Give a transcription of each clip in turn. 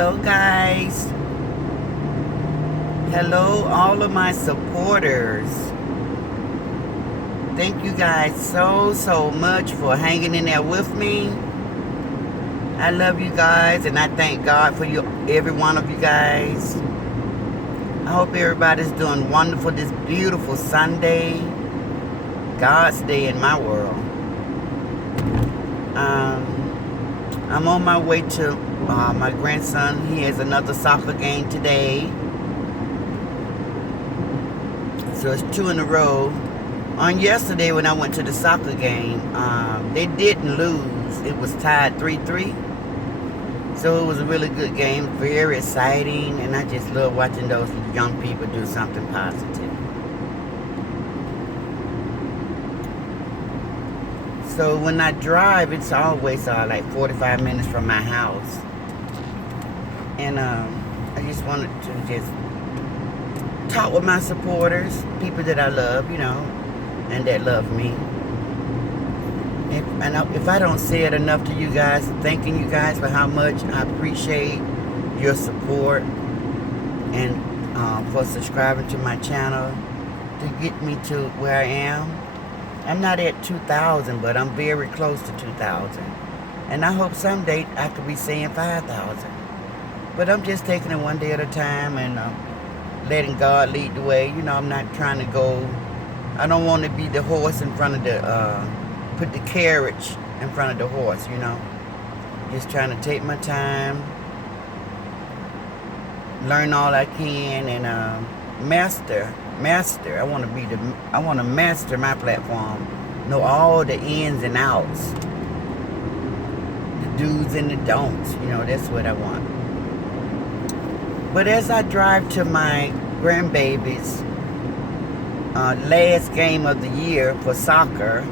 Hello, guys. Hello, all of my supporters. Thank you guys so much for hanging in there with me. I love you guys, and I thank God for you, every one of you guys. I hope everybody's doing wonderful this beautiful Sunday, God's day in my world. I'm on my way to my grandson. He has another soccer game today. So it's 2 in a row. On yesterday when I went to the soccer game, they didn't lose. It was tied 3-3. So it was a really good game, very exciting, and I just love watching those young people do something positive. So when I drive, it's always like 45 minutes from my house. And I just wanted to just talk with my supporters, people that I love, and that love me. If I don't say it enough to you guys, thanking you guys for how much I appreciate your support and for subscribing to my channel to get me to where I am. I'm not at 2,000, but I'm very close to 2,000. And I hope someday I could be saying 5,000. But I'm just taking it one day at a time and letting God lead the way. I'm not trying to go. I don't want to be the horse in front of the, put the carriage in front of the horse, Just trying to take my time, learn all I can, and master. I want to master my platform, know all the ins and outs, the do's and the don'ts. That's what I want. But as I drive to my grandbaby's last game of the year for soccer,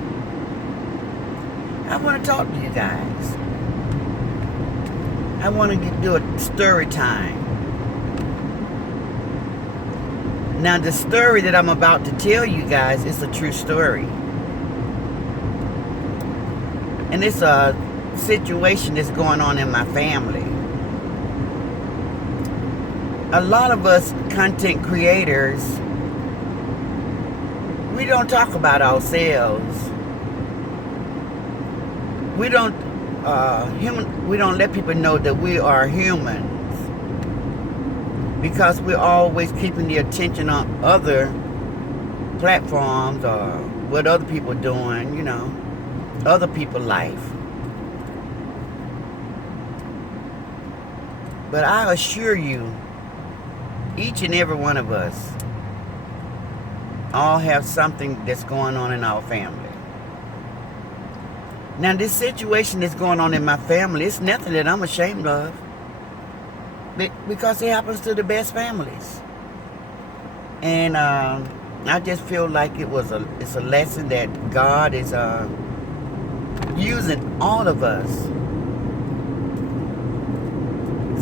I want to talk to you guys. I want to do a story time. Now, the story that I'm about to tell you guys is a true story. And it's a situation that's going on in my family. A lot of us content creators, we don't talk about ourselves. We don't let people know that we are humans, because we're always keeping the attention on other platforms or what other people are doing, other people's life. But I assure you, each and every one of us all have something that's going on in our family. Now, this situation that's going on in my family, it's nothing that I'm ashamed of, because it happens to the best families. And I just feel like it's a lesson that God is using all of us.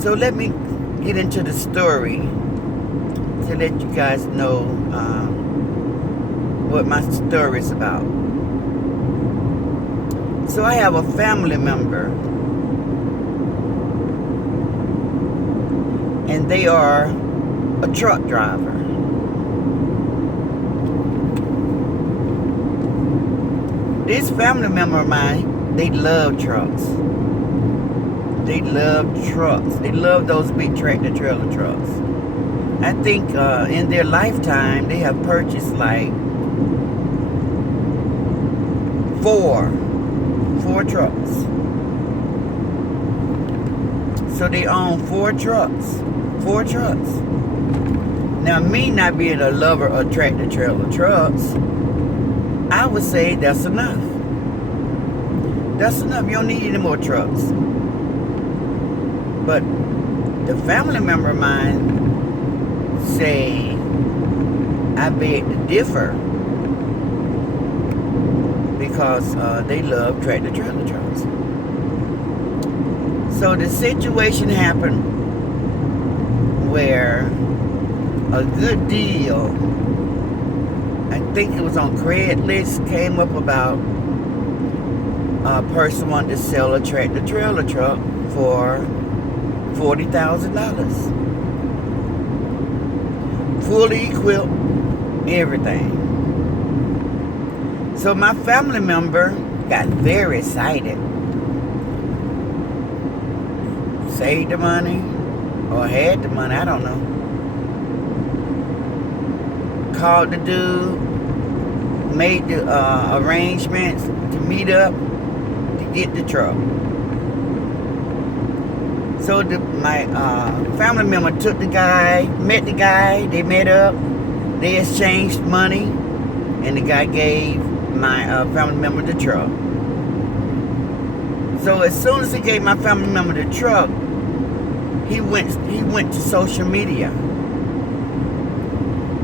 So let me get into the story to let you guys know what my story is about. So I have a family member, and they are a truck driver. This family member of mine, they love trucks. They love trucks. They love those big tractor trailer trucks. I think in their lifetime, they have purchased like four trucks. So they own 4 trucks. 4 trucks. Now, me not being a lover of tractor trailer trucks, I would say that's enough. That's enough. You don't need any more trucks. But the family member of mine say, I beg to differ, because they love tractor trailer trucks. So the situation happened where a good deal, I think it was on Craigslist, came up about a person wanted to sell a tractor trailer truck for $40,000. Fully equipped, everything. So my family member got very excited. Saved the money, or had the money, I don't know. Called the dude, made the arrangements to meet up to get the truck. So my family member took the guy, met the guy, they met up, they exchanged money, and the guy gave my family member the truck. So as soon as he gave my family member the truck, he went to social media.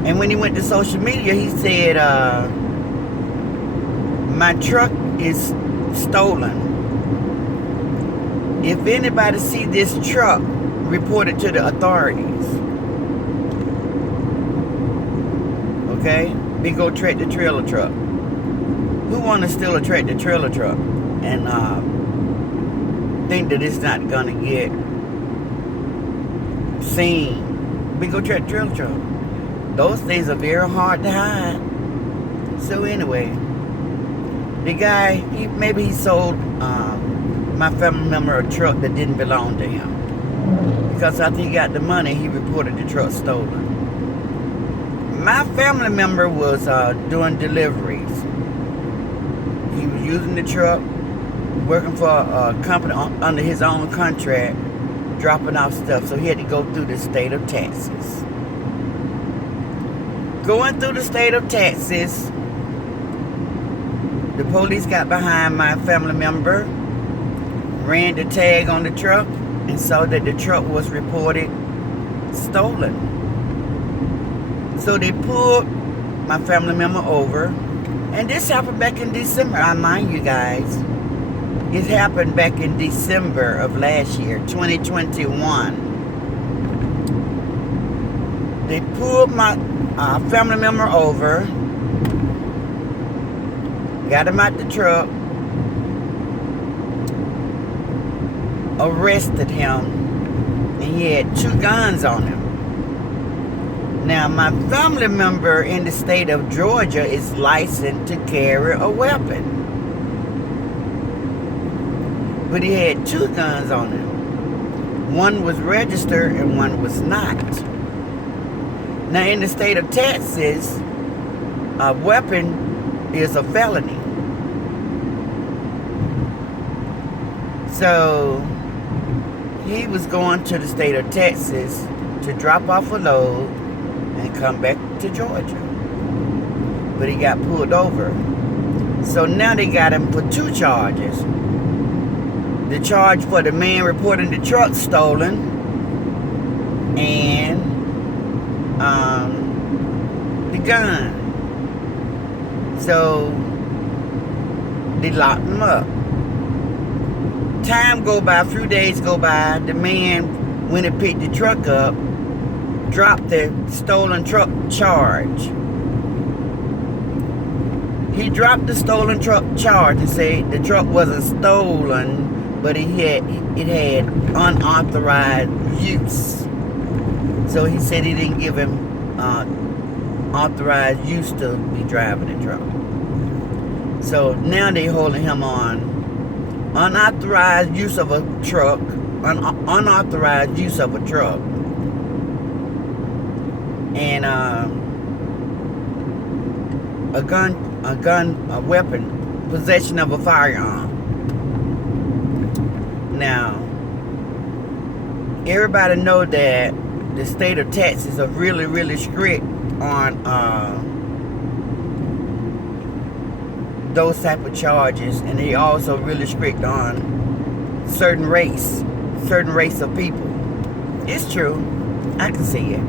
And when he went to social media, he said, my truck is stolen. If anybody see this truck, report it to the authorities. Okay? Big old tractor trailer truck. Who want to steal a tractor trailer truck and think that it's not gonna get seen? Big old tractor trailer truck. Those things are very hard to hide. So anyway, the guy, maybe he sold my family member a truck that didn't belong to him. Because after he got the money, he reported the truck stolen. My family member was doing deliveries. He was using the truck, working for a company under his own contract, dropping off stuff. So he had to go through the state of Texas. Going through the state of Texas, the police got behind my family member, ran the tag on the truck, and saw that the truck was reported stolen. So they pulled my family member over, and this happened back in December. I mind you guys, it happened back in December of last year, 2021. They pulled my family member over, got him out the truck, arrested him, and he had 2 guns on him. Now, my family member in the state of Georgia is licensed to carry a weapon. But he had 2 guns on him. One was registered and one was not. Now, in the state of Texas, a weapon is a felony. So, he was going to the state of Texas to drop off a load and come back to Georgia. But he got pulled over. So now they got him for 2 charges. The charge for the man reporting the truck stolen, and the gun. So they locked him up. Time go by, a few days go by, the man went and picked the truck up, dropped the stolen truck charge. He dropped the stolen truck charge and said the truck wasn't stolen, but it had unauthorized use. So he said he didn't give him authorized use to be driving the truck. So now they holding him on unauthorized use of a truck, unauthorized use of a truck, and a weapon, possession of a firearm. Now, everybody know that the state of Texas are really, really strict on those type of charges, and they also really strict on certain race of people. It's true, I can see it.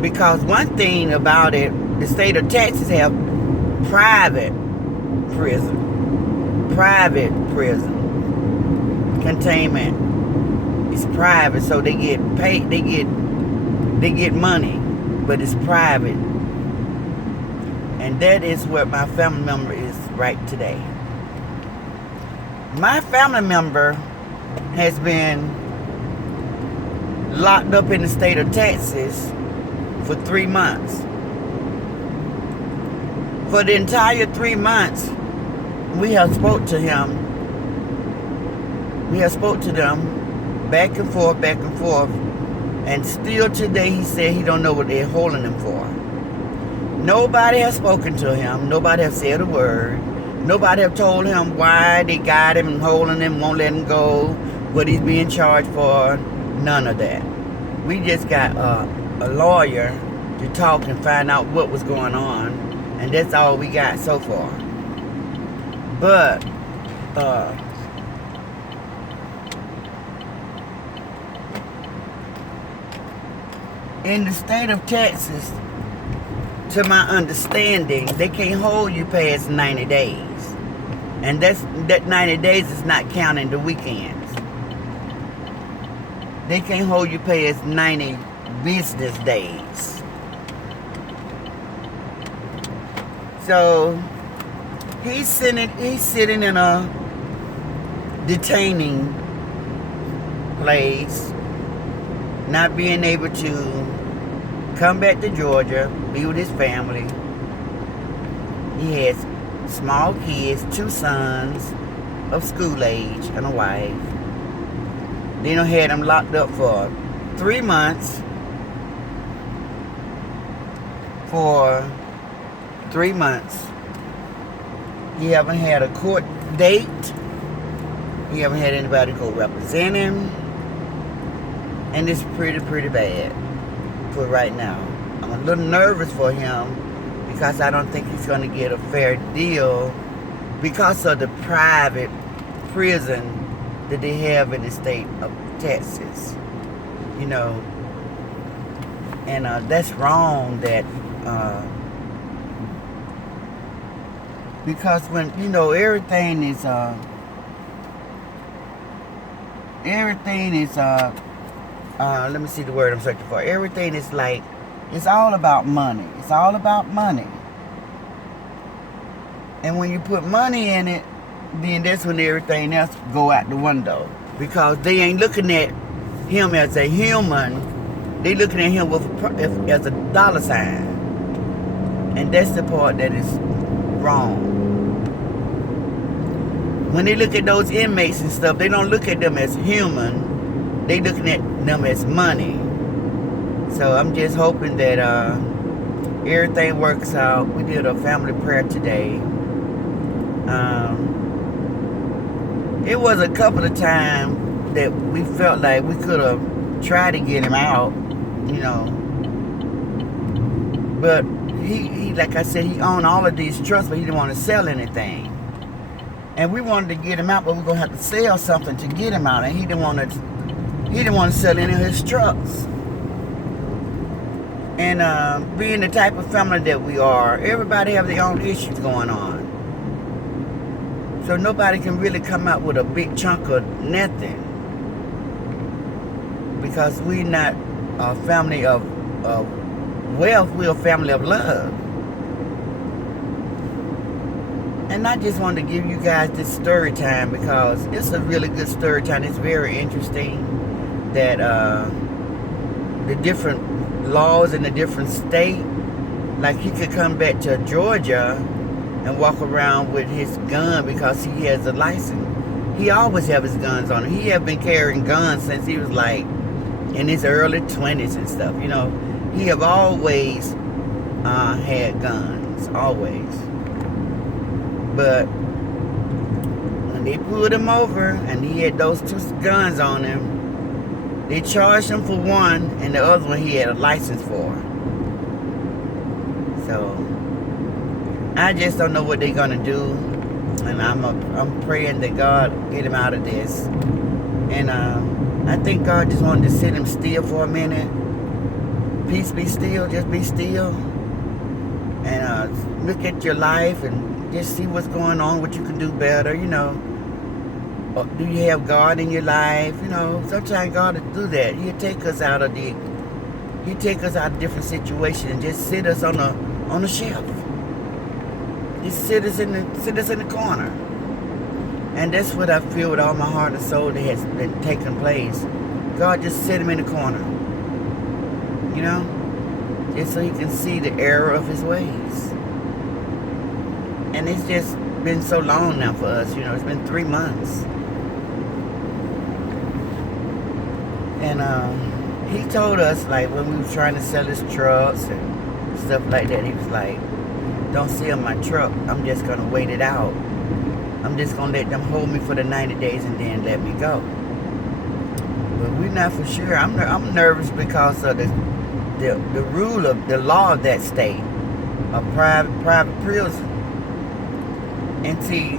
Because one thing about it, the state of Texas have private prison containment. It's private, so they get paid, they get money, but it's private. And that is what my family member is right today. My family member has been locked up in the state of Texas for 3 months. For the entire 3 months, we have spoke to him. We have spoke to them back and forth, and still today he said he don't know what they're holding him for. Nobody has spoken to him. Nobody has said a word. Nobody have told him why they got him and holding him, won't let him go, what he's being charged for. None of that. We just got a lawyer to talk and find out what was going on, and that's all we got so far. But in the state of Texas, to my understanding, they can't hold you past 90 days. And that 90 days is not counting the weekends. They can't hold you past 90 business days. So he's sitting in a detaining place, not being able to come back to Georgia, be with his family. He has small kids, 2 sons of school age and a wife. They done had him locked up for 3 months. For 3 months. He haven't had a court date. He haven't had anybody go represent him. And it's pretty bad for right now. I'm a little nervous for him because I don't think he's going to get a fair deal because of the private prison that they have in the state of Texas. You know, and that's wrong that because when, you know, everything is let me see the word I'm searching for. Everything is like, it's all about money. It's all about money. And when you put money in it, then that's when everything else go out the window. Because they ain't looking at him as a human. They looking at him as a dollar sign. And that's the part that is wrong. When they look at those inmates and stuff, they don't look at them as human. They looking at them as money. So I'm just hoping that everything works out. We did a family prayer today. It was a couple of times that we felt like we could have tried to get him out, you know. But he like I said, he owned all of these trucks, but he didn't want to sell anything. And we wanted to get him out, but we're gonna have to sell something to get him out. And he didn't want to sell any of his trucks. And being the type of family that we are, everybody have their own issues going on. So nobody can really come out with a big chunk of nothing. Because we're not a family of wealth, we're a family of love. And I just wanted to give you guys this story time because it's a really good story time. It's very interesting that the different laws in the different state, like he could come back to Georgia and walk around with his gun because he has a license. He always have his guns on him. He have been carrying guns since he was like in his early 20s and stuff, you know. He have always had guns, always. But when they pulled him over and he had those 2 guns on him, they charged him for one and the other one he had a license for. So I just don't know what they're gonna do, and I'm praying that God get him out of this. And I think God just wanted to sit him still for a minute. Peace, be still, just be still, and look at your life and just see what's going on, what you can do better. You know, do you have God in your life? You know, sometimes God will do that. He'll take us out of different situations and just sit us on a shelf. Just sit us in the corner. And that's what I feel with all my heart and soul that has been taking place. God just set him in the corner. You know? Just so he can see the error of his ways. And it's just been so long now for us. You know, it's been 3 months. And he told us, like, when we were trying to sell his trucks and stuff like that, he was like, don't sell my truck. I'm just going to wait it out. I'm just going to let them hold me for the 90 days and then let me go. But we're not for sure. I'm nervous because of the rule of the law of that state, a private prison. And see,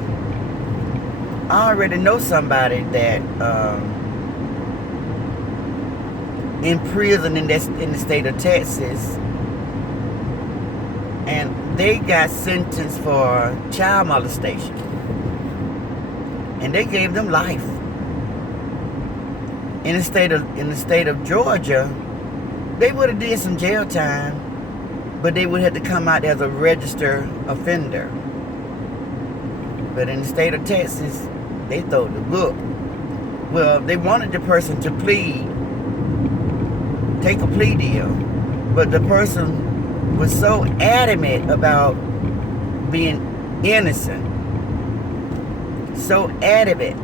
I already know somebody that in prison in the state of Texas, and they got sentenced for child molestation, and they gave them life. In the state of Georgia, they would have did some jail time, but they would have to come out as a registered offender. But in the state of Texas, they throw the book. Well, they wanted the person to take a plea deal, but the person was so adamant about being innocent, so adamant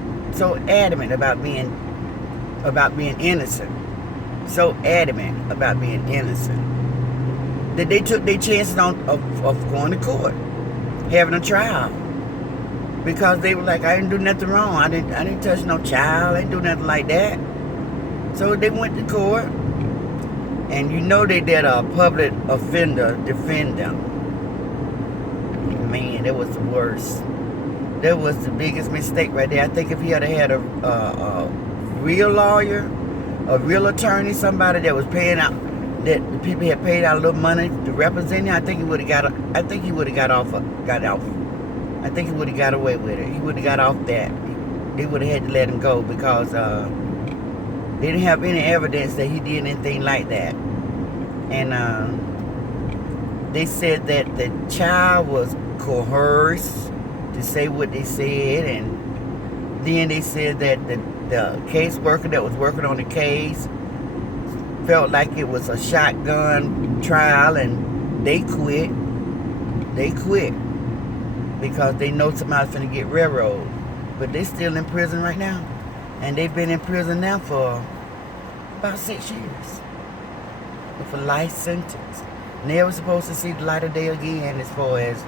about being innocent, so adamant about being innocent, that they took their chances of going to court, having a trial, because they were like, I didn't do nothing wrong. I didn't touch no child. I didn't do nothing like that. So they went to court. And you know they did a public offender defend them. Man, that was the worst. That was the biggest mistake right there. I think if he had a real lawyer, a real attorney, somebody that was paying out, that the people had paid out a little money to represent him, I think he would have got off. I think he would have got away with it. He would have got off that. They would have had to let him go because they didn't have any evidence that he did anything like that. And they said that the child was coerced to say what they said. And then they said that the caseworker that was working on the case felt like it was a shotgun trial, and they quit. They quit because they know somebody's going to get railroaded. But they're still in prison right now. And they've been in prison now for about 6 years. With a life sentence. Never supposed to see the light of day again as far as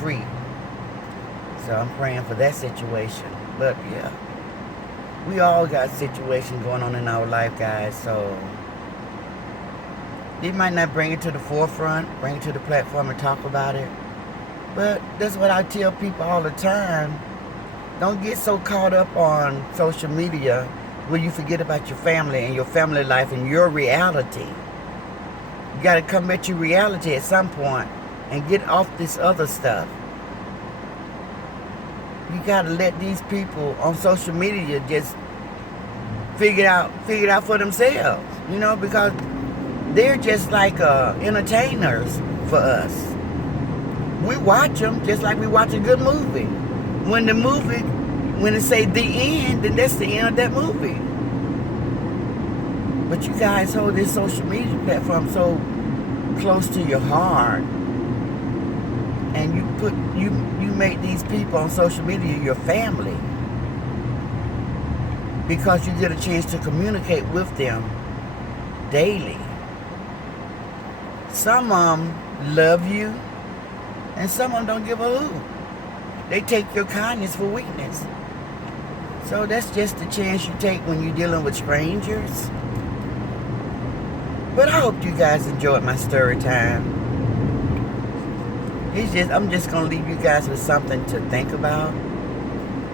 free. So I'm praying for that situation. But yeah, we all got situations going on in our life, guys. So they might not bring it to the forefront, bring it to the platform and talk about it. But that's what I tell people all the time. Don't get so caught up on social media where you forget about your family and your family life and your reality. You got to come at your reality at some point and get off this other stuff. You got to let these people on social media just figure it out for themselves, you know, because they're just like entertainers for us. We watch them just like we watch a good movie. When it say the end, then that's the end of that movie. But you guys hold this social media platform so close to your heart, and you make these people on social media your family, because you get a chance to communicate with them daily. Some of them love you, and some of them don't give a hoot. They take your kindness for weakness. So that's just the chance you take when you're dealing with strangers. But I hope you guys enjoyed my story time. I'm just going to leave you guys with something to think about.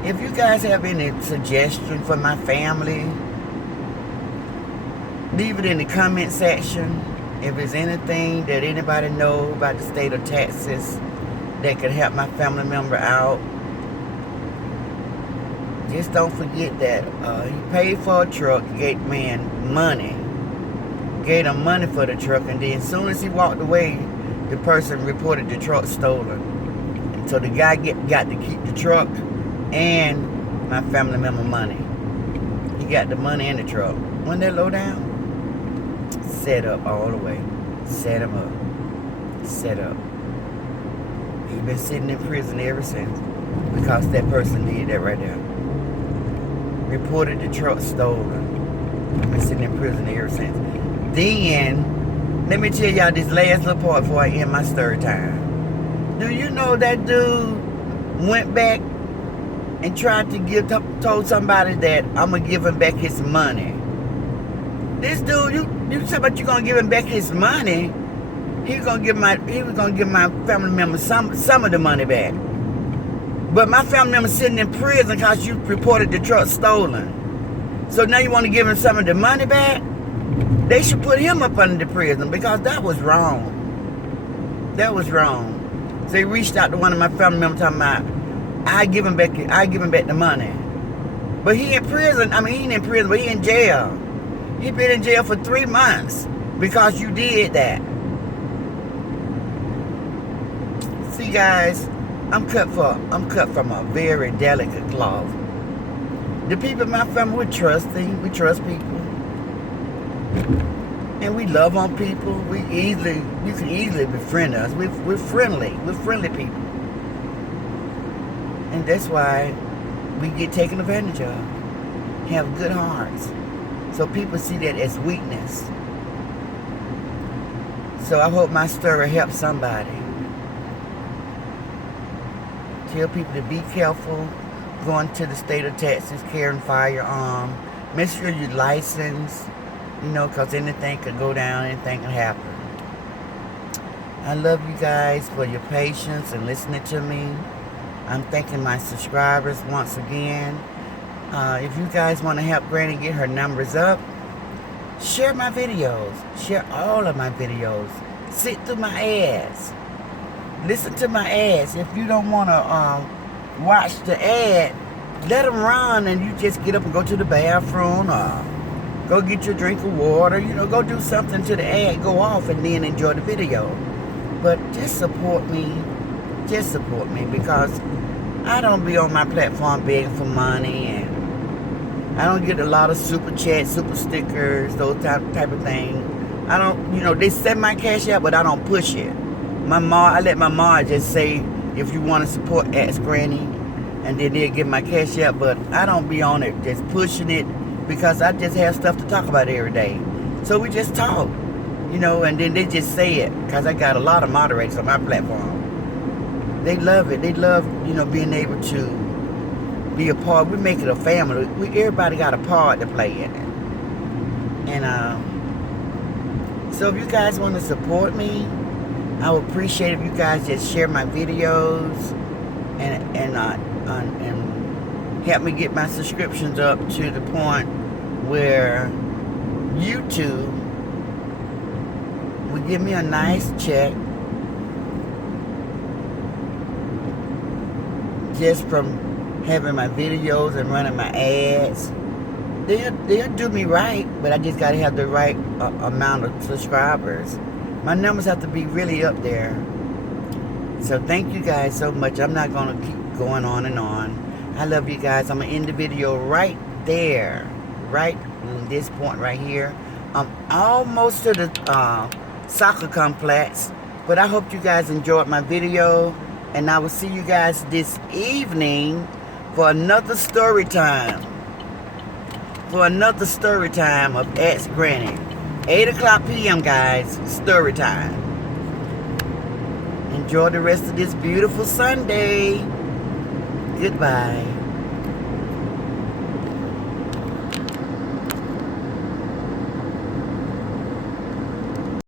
If you guys have any suggestion for my family, leave it in the comment section. If there's anything that anybody knows about the state of Texas that could help my family member out, just don't forget that he paid for a truck, gave man money, gave him money for the truck, and then as soon as he walked away, the person reported the truck stolen. And so the guy got to keep the truck and my family member money. He got the money in the truck. When they low down, set up all the way. Set him up. Set up. He been sitting in prison ever since because that person did that right there. Reported the truck stolen. Been sitting in prison ever since. Then, let me tell y'all this last little part before I end my story time. Do you know that dude went back and tried to told somebody that I'm gonna give him back his money? This dude, you said about you gonna give him back his money? He was gonna give my family members some of the money back. But my family member sitting in prison because you reported the truck stolen. So now you want to give him some of the money back? They should put him up under the prison because that was wrong. That was wrong. So they reached out to one of my family members talking about, I give him back the money. But he in prison. I mean, he ain't in prison, but he in jail. He been in jail for 3 months because you did that. See, guys, I'm cut from a very delicate cloth. The people in my family, we trust people. And we love on people. You can easily befriend us. We're friendly people. And that's why we get taken advantage of. Have good hearts. So people see that as weakness. So I hope my story helps somebody. Tell people to be careful going to the state of Texas, carrying firearm. Make sure you're licensed, because anything could go down, anything can happen. I love you guys for your patience and listening to me. I'm thanking my subscribers once again. If you guys want to help Granny get her numbers up, share my videos. Share all of my videos. Sit through my ads. Listen to my ads. If you don't want to watch the ad, let them run and you just get up and go to the bathroom or go get your drink of water. Go do something to the ad, go off, and then enjoy the video. But just support me. Just support me because I don't be on my platform begging for money, and I don't get a lot of super chats, super stickers, those type of things. I don't, they send my cash out, but I don't push it. I let my mom just say, if you want to support Ask Granny, and then they'll give my cash out, but I don't be on it just pushing it because I just have stuff to talk about every day. So we just talk, and then they just say it because I got a lot of moderators on my platform. They love it. They love, being able to be a part. We make it a family. Everybody got a part to play in it. And so if you guys want to support me, I would appreciate if you guys just share my videos and help me get my subscriptions up to the point where YouTube will give me a nice check just from having my videos and running my ads. They'll do me right, but I just gotta have the right amount of subscribers. My numbers have to be really up there. So thank you guys so much. I'm not gonna keep going on and on. I love you guys. I'm gonna end the video right there, right in this point right here. I'm almost to the soccer complex, but I hope you guys enjoyed my video, and I will see you guys this evening for another story time. For another story time of Ask Granny. 8 o'clock p.m. guys, story time. Enjoy the rest of this beautiful Sunday. Goodbye.